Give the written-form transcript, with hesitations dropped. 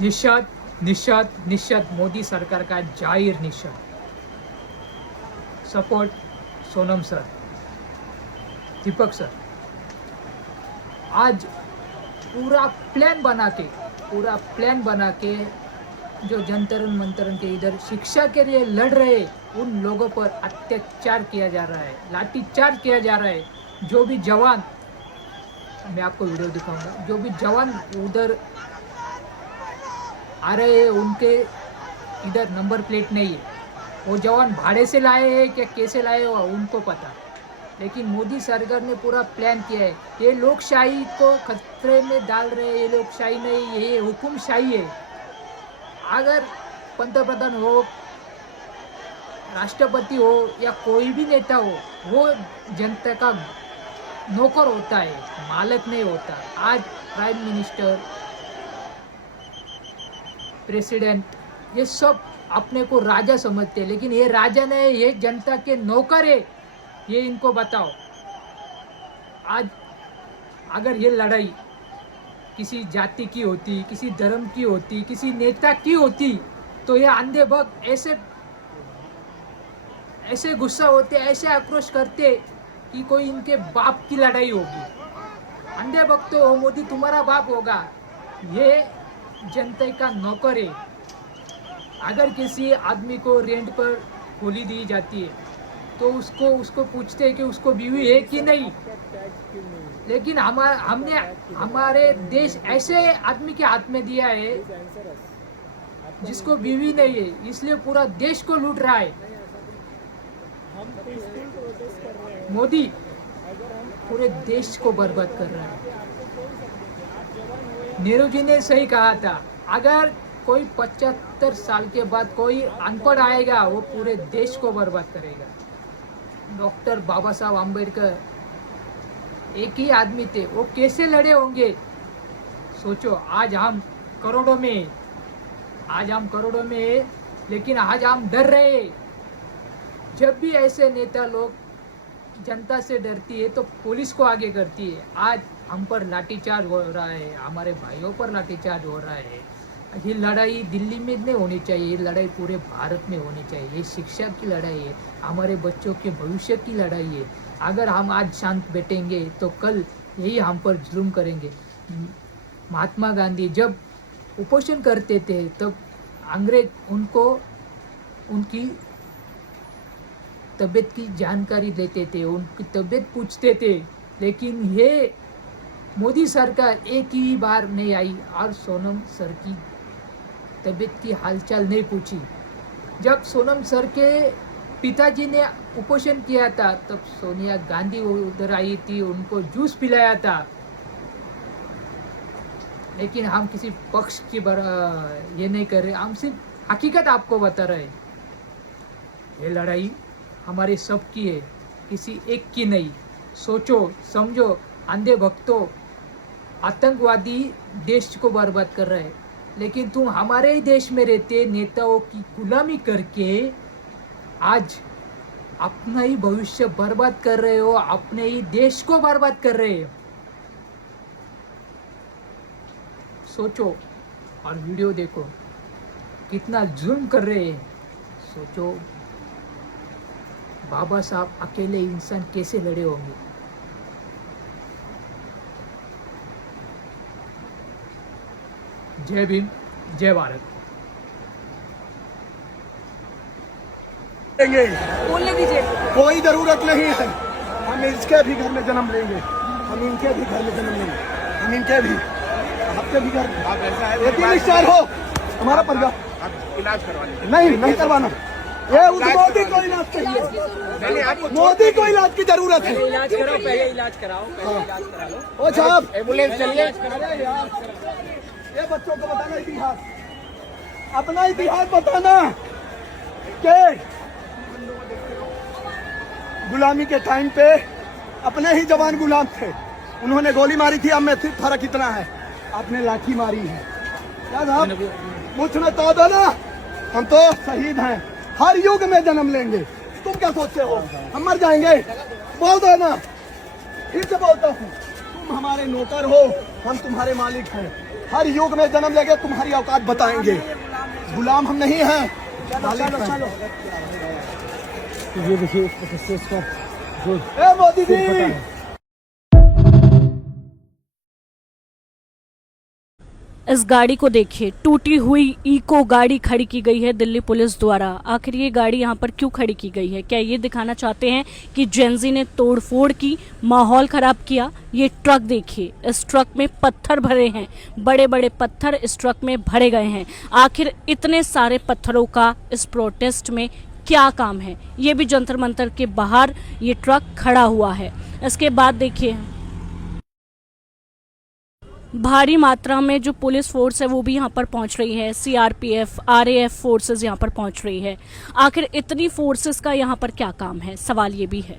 निषेध निषेध निषेध मोदी सरकार का जाहिर निषेध। सपोर्ट सोनम सर, दीपक सर। आज पूरा प्लान बना के जो जंतरन मंतरन के इधर शिक्षा के लिए लड़ रहे उन लोगों पर अत्याचार किया जा रहा है, लाठीचार्ज किया जा रहा है। जो भी जवान, मैं आपको वीडियो दिखाऊंगा, जो भी जवान उधर आ रहे हैं उनके इधर नंबर प्लेट नहीं है। वो जवान भाड़े से लाए हैं क्या कैसे लाए हो उनको पता, लेकिन मोदी सरकार ने पूरा प्लान किया है। ये लोकशाही को खतरे में डाल रहे हैं। ये लोकशाही नहीं, ये हुकुमशाही है। अगर पंतप्रधान हो, राष्ट्रपति हो या कोई भी नेता हो, वो जनता का नौकर होता है, मालिक नहीं होता। आज प्राइम मिनिस्टर, प्रेसिडेंट, ये सब अपने को राजा समझते हैं, लेकिन ये राजा नहीं, ये जनता के नौकर है। ये इनको बताओ। आज अगर ये लड़ाई किसी जाति की होती, किसी धर्म की होती, किसी नेता की होती, तो ये अंधे भक्त ऐसे गुस्सा होते, ऐसे आक्रोश करते कि कोई इनके बाप की लड़ाई होगी। अंधे भक्त तो मोदी तुम्हारा बाप होगा। ये जनता का नौकर है। अगर किसी आदमी को रेंट पर गोली दी जाती है तो उसको पूछते हैं कि उसको बीवी है कि नहीं। लेकिन हमने हमारे देश ऐसे आदमी के हाथ में दिया है जिसको बीवी नहीं है, इसलिए पूरा देश को लूट रहा है। मोदी पूरे देश को बर्बाद कर रहा है। नेहरू जी ने सही कहा था, अगर कोई 75 साल के बाद कोई अनपढ़ आएगा वो पूरे देश को बर्बाद करेगा। डॉक्टर बाबा साहब आम्बेडकर एक ही आदमी थे, वो कैसे लड़े होंगे सोचो। आज हम करोड़ों में, लेकिन आज हम डर रहे। जब भी ऐसे नेता लोग जनता से डरती है तो पुलिस को आगे करती है। आज हम पर लाठीचार्ज हो रहा है, हमारे भाइयों पर लाठीचार्ज हो रहा है। ये लड़ाई दिल्ली में नहीं होनी चाहिए, ये लड़ाई पूरे भारत में होनी चाहिए। ये शिक्षा की लड़ाई है, हमारे बच्चों के भविष्य की लड़ाई है। अगर हम आज शांत बैठेंगे तो कल यही हम पर जुल्म करेंगे। महात्मा गांधी जब उपोषण करते थे तब अंग्रेज उनको उनकी तबीयत की जानकारी देते थे, उनकी तबीयत पूछते थे। लेकिन ये मोदी सरकार एक ही बार नहीं आई और सोनम सर की तबीयत की हालचाल नहीं पूछी। जब सोनम सर के पिताजी ने उपोषण किया था तब सोनिया गांधी उधर आई थी, उनको जूस पिलाया था। लेकिन हम किसी पक्ष की ये नहीं कर रहे, हम सिर्फ हकीकत आपको बता रहे। ये लड़ाई हमारे सब की है, किसी एक की नहीं। सोचो समझो। अंधे भक्तों, आतंकवादी देश को बर्बाद कर रहे हैं, लेकिन तुम हमारे ही देश में रहते नेताओं की गुलामी करके आज अपना ही भविष्य बर्बाद कर रहे हो, अपने ही देश को बर्बाद कर रहे हो। सोचो और वीडियो देखो कितना जुल्म कर रहे हैं। सोचो बाबा साहब अकेले इंसान कैसे लड़े होंगे। जय भीम, जय भारत। बोलने दीजिए। कोई जरूरत नहीं है। हम इसके भी घर में जन्म लेंगे, हम इनके भी घर में जन्म लेंगे, हम इनके भी, आपके भी घर स्टार हो। हमारा परिवार इलाज करवाने नहीं करवाना। ये उस मोदी को इलाज चाहिए, मोदी को इलाज की जरूरत है। इलाज कराओ, पहले इलाज कराओ, इलाज करा लो। ओ साहब एम्बुलेंस चलिए। ये बच्चों को बताना इतिहास, अपना इतिहास बताना कि गुलामी के टाइम पे अपने ही जवान गुलाम थे, उन्होंने गोली मारी थी। अब में सिर्फ फर्क इतना है, आपने लाठी मारी है। क्या साहब पूछना तो दो ना, हम तो शहीद हैं, हर युग में जन्म लेंगे। तुम क्या सोचते हो हम मर जाएंगे? बोल दो ना, फिर से बोलता हूँ, तुम तुम हमारे नौकर हो, हम तुम्हारे मालिक हैं। हर युग में जन्म लेके तुम्हारी औकात बताएंगे। गुलाम हम नहीं हैं, मालिक हैं। ये देखिए इसका जो ए मोदी जी, इस गाड़ी को देखिए, टूटी हुई इको गाड़ी खड़ी की गई है दिल्ली पुलिस द्वारा। आखिर ये गाड़ी यहाँ पर क्यों खड़ी की गई है? क्या ये दिखाना चाहते हैं कि जेंजी ने तोड़फोड़ की, माहौल खराब किया? ये ट्रक देखिए, इस ट्रक में पत्थर भरे हैं, बड़े बड़े पत्थर इस ट्रक में भरे गए हैं। आखिर इतने सारे पत्थरों का इस प्रोटेस्ट में क्या काम है? ये भी जंतर मंतर के बाहर ये ट्रक खड़ा हुआ है। इसके बाद देखिए, भारी मात्रा में जो पुलिस फोर्स है वो भी यहाँ पर पहुँच रही है। सीआरपीएफ, आरएएफ फोर्सेस यहाँ पर पहुँच रही है। आखिर इतनी फोर्सेस का यहाँ पर क्या काम है? सवाल ये भी है।